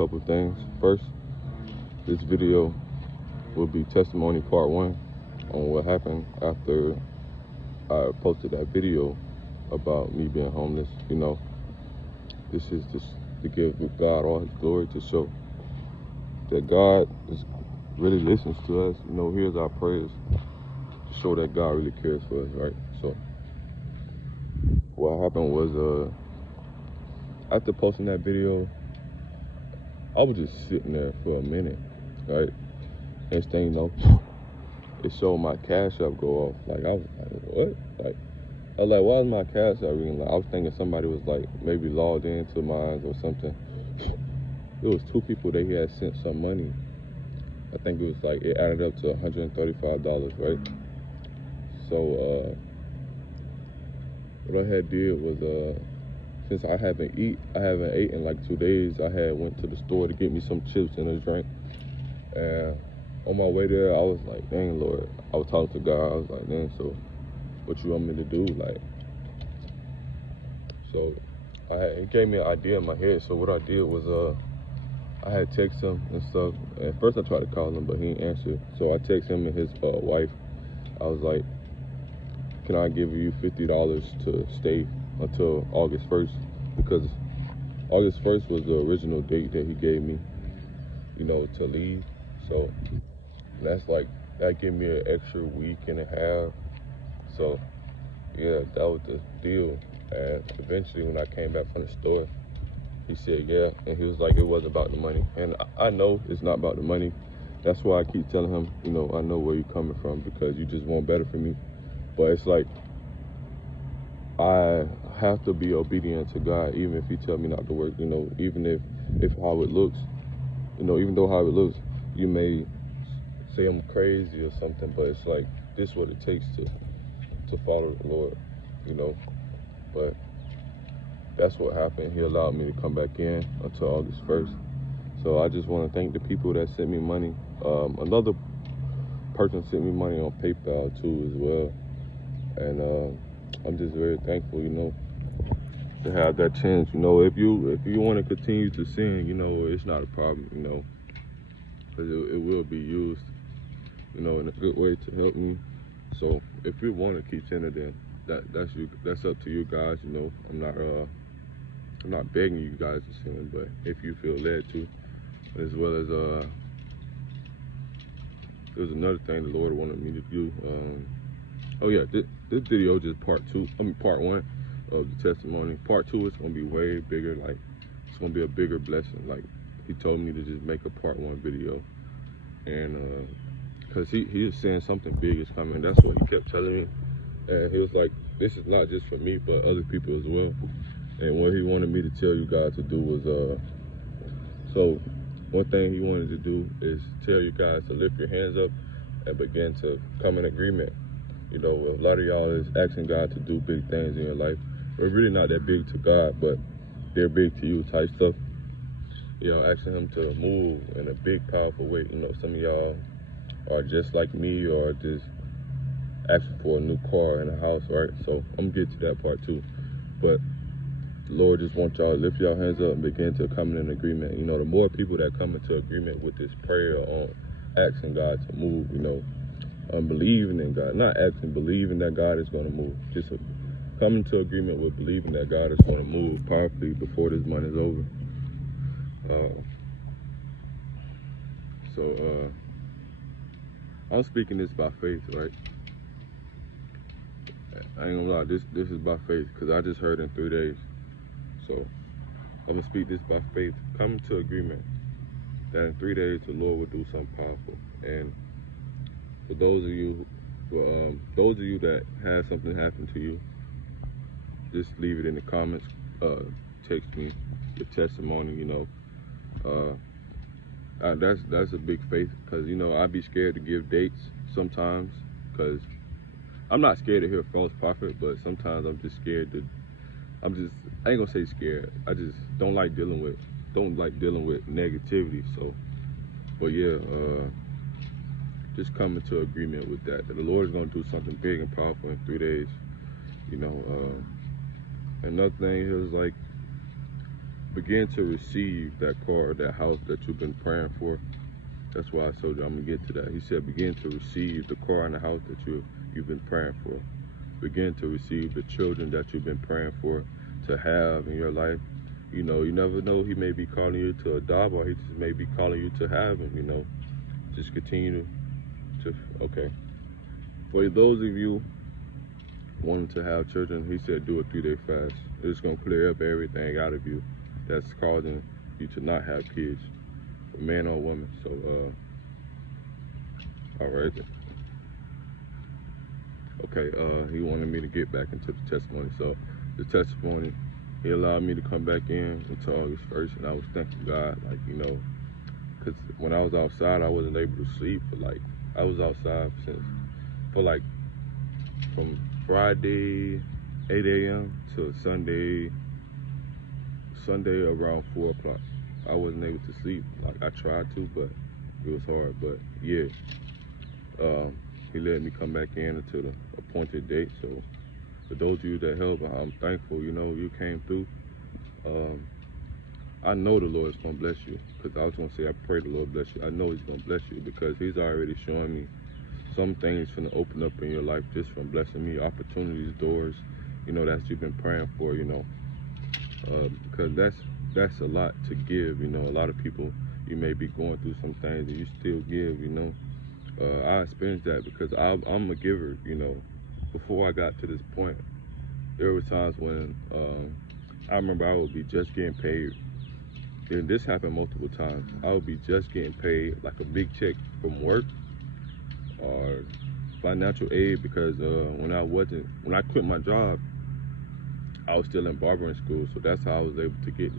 couple of things. First, this video will be testimony part 1 on what happened after I posted that video about me being homeless. You know, this is just to give God all his glory, to show that God really listens to us, you know, hears our prayers, to show that God really cares for us, right? So what happened was, after posting that video, I was just sitting there for a minute, right? Next thing you know, it showed my Cash App go off. Like, I was like, what? Like, I was like, why is my Cash App ringing? Like, I was thinking somebody was like maybe logged into mine or something. It was 2 people that he had sent some money. I think it was like, it added up to $135, right? So what I had did was, since I haven't ate in like 2 days, I had went to the store to get me some chips and a drink. And on my way there, I was like, dang, Lord. I was talking to God. I was like, man, so what you want me to do? Like, so he gave me an idea in my head. So what I did was, I had texted him and stuff. At first I tried to call him, but he didn't answer. So I texted him and his wife. I was like, can I give you $50 to stay until August 1st? Because August 1st was the original date that he gave me, you know, to leave. So that's like, that gave me an extra week and a half. So yeah, that was the deal. And eventually when I came back from the store, he said yeah, and he was like, it wasn't about the money. And I know it's not about the money. That's why I keep telling him, you know, I know where you're coming from, because you just want better for me. But it's like, I have to be obedient to God, even if he tell me not to work, you know, even if how it looks, you know, even though how it looks, you may say I'm crazy or something, but it's like, this is what it takes to follow the Lord, you know. But that's what happened. He allowed me to come back in until August 1st. So I just want to thank the people that sent me money. Another person sent me money on PayPal too as well. And I'm just very thankful, you know, to have that chance. You know, if you want to continue to sin, you know, it's not a problem, you know, because it will be used, you know, in a good way to help me. So if you want to keep sinning, then that's up to you guys, you know. I'm not begging you guys to sin, but if you feel led to, as well as there's another thing the Lord wanted me to do. Oh yeah, this video just part 1 of the testimony. Part 2 is gonna be way bigger. Like, it's gonna be a bigger blessing. Like, he told me to just make a part 1 video, and because he was saying something big is coming. That's what he kept telling me. And he was like, this is not just for me, but other people as well. And what he wanted me to tell you guys to do was, so one thing he wanted to do is tell you guys to lift your hands up and begin to come in agreement. You know, a lot of y'all is asking God to do big things in your life. They're really not that big to God, but they're big to you type stuff. You know, asking him to move in a big, powerful way. You know, some of y'all are just like me, or just asking for a new car and a house, right? So I'm gonna get to that part too. But the Lord just wants y'all to lift your hands up and begin to come in agreement. You know, the more people that come into agreement with this prayer on asking God to move, you know, believing in God, not asking, believing that God is going to move. Just come into agreement with believing that God is going to move powerfully before this month is over. So I'm speaking this by faith, right? I ain't gonna lie, this is by faith, because I just heard in 3 days. So I'm gonna speak this by faith. Come into agreement that in 3 days the Lord will do something powerful. And for those of you that had something happen to you, just leave it in the comments. Text me your testimony. You know, that's a big faith, because you know, I'd be scared to give dates sometimes, because I'm not scared to hear false prophet, but sometimes I'm just scared to. I ain't gonna say scared. I just don't like dealing with negativity. So, but yeah, just come into agreement with that the Lord is gonna do something big and powerful in 3 days. You know, another thing is like, begin to receive that car, that house that you've been praying for. That's why I told you I'm gonna get to that. He said, begin to receive the car and the house that you've been praying for. Begin to receive the children that you've been praying for to have in your life. You know, you never know. He may be calling you to adopt, or he just may be calling you to have him. You know, just continue to okay. For those of you wanting to have children, he said do a 3-day fast. It's gonna clear up everything out of you that's causing you to not have kids, man or woman. So, all right. Okay, he wanted me to get back into the testimony. So, the testimony, he allowed me to come back in until August 1st, and I was thanking God, like, you know, because when I was outside, I wasn't able to sleep for like, I was outside from Friday 8 a.m. to Sunday around 4 o'clock. I wasn't able to sleep. Like, I tried to, but it was hard. But yeah, he let me come back in until the appointed date. So for those of you that helped, I'm thankful. You know, you came through. I know the Lord's gonna bless you, because I was gonna say I pray the Lord bless you. I know He's gonna bless you, because He's already showing me some things gonna open up in your life just from blessing me, opportunities, doors, you know, that you've been praying for, you know, because that's a lot to give, you know. A lot of people, you may be going through some things and you still give, you know. I experienced that because I'm a giver, you know. Before I got to this point, there were times when I remember I would be just getting paid. And this happened multiple times. I would be just getting paid, like a big check from work or financial aid, because when I quit my job, I was still in barbering school, so that's how I was able to get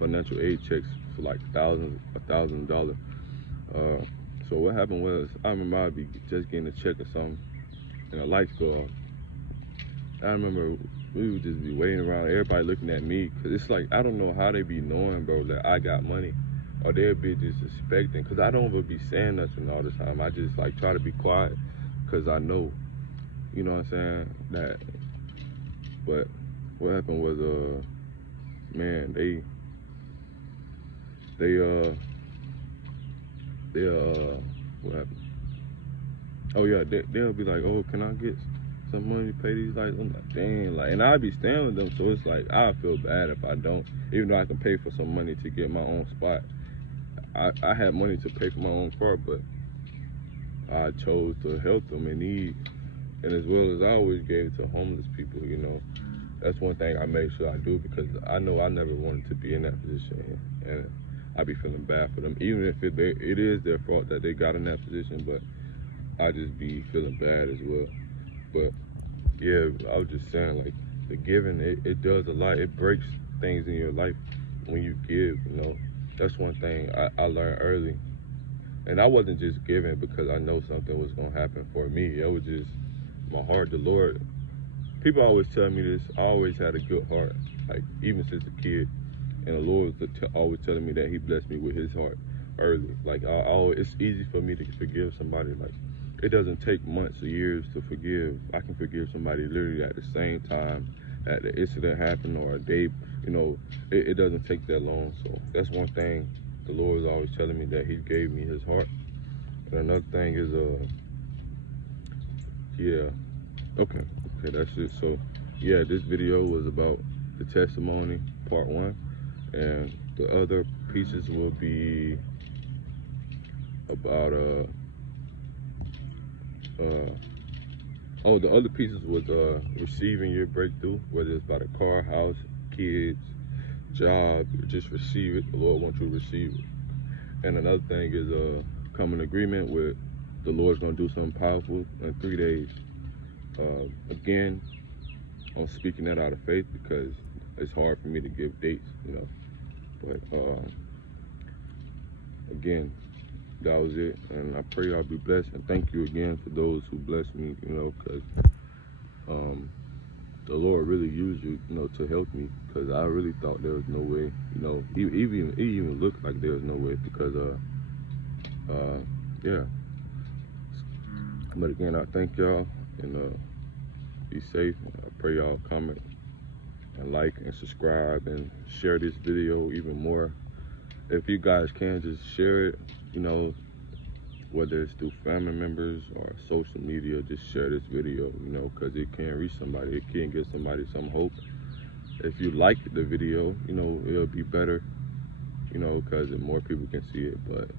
financial aid checks for like $1,000. So what happened was, I remember I'd be just getting a check or something, and the lights go off. I remember we would just be waiting around, everybody looking at me, because it's like, I don't know how they be knowing, bro, that I got money, or they'll be just expecting, because I don't ever be saying nothing all the time. I just like try to be quiet, because I know, you know what I'm saying, that. But what happened was, man, what happened? Oh yeah, they'll be like, oh, can I get some money to pay these lights? I'm like, dang, like, and I'd be staying with them, so it's like, I feel bad if I don't, even though I can pay for some money to get my own spot. I had money to pay for my own car, but I chose to help them in need, and as well as I always gave to homeless people, you know. That's one thing I make sure I do, because I know I never wanted to be in that position, and I be feeling bad for them, even if it is their fault that they got in that position, but I just be feeling bad as well. But yeah, I was just saying, like, the giving, it does a lot. It breaks things in your life when you give, you know. That's one thing I learned early. And I wasn't just giving because I know something was going to happen for me. It was just my heart. The Lord, people always tell me this, I always had a good heart, like, even since a kid. And the Lord was always telling me that He blessed me with His heart early. Like, it's easy for me to forgive somebody. Like, it doesn't take months or years to forgive. I can forgive somebody literally at the same time that the incident happened, or a day, you know, it doesn't take that long. So that's one thing the Lord is always telling me, that He gave me His heart. And another thing is, yeah, okay, that's it. So yeah, this video was about the testimony, part 1, and the other pieces will be about the other pieces was receiving your breakthrough, whether it's about a car, house, kids, job. Just receive it. The Lord wants you to receive it. And another thing is come in agreement with the Lord's gonna do something powerful in 3 days. Again, I'm speaking that out of faith, because it's hard for me to give dates, you know. But again, that was it, and I pray y'all be blessed, and thank you again for those who blessed me, you know, because the Lord really used you, you know, to help me, because I really thought there was no way, you know. It even looked like there was no way, because yeah. But again, I thank y'all, and be safe. I pray y'all comment and like and subscribe and share this video even more. If you guys can, just share it, you know, whether it's through family members or social media. Just share this video, you know, because it can reach somebody. It can give somebody some hope. If you like the video, you know, it'll be better, you know, because more people can see it. But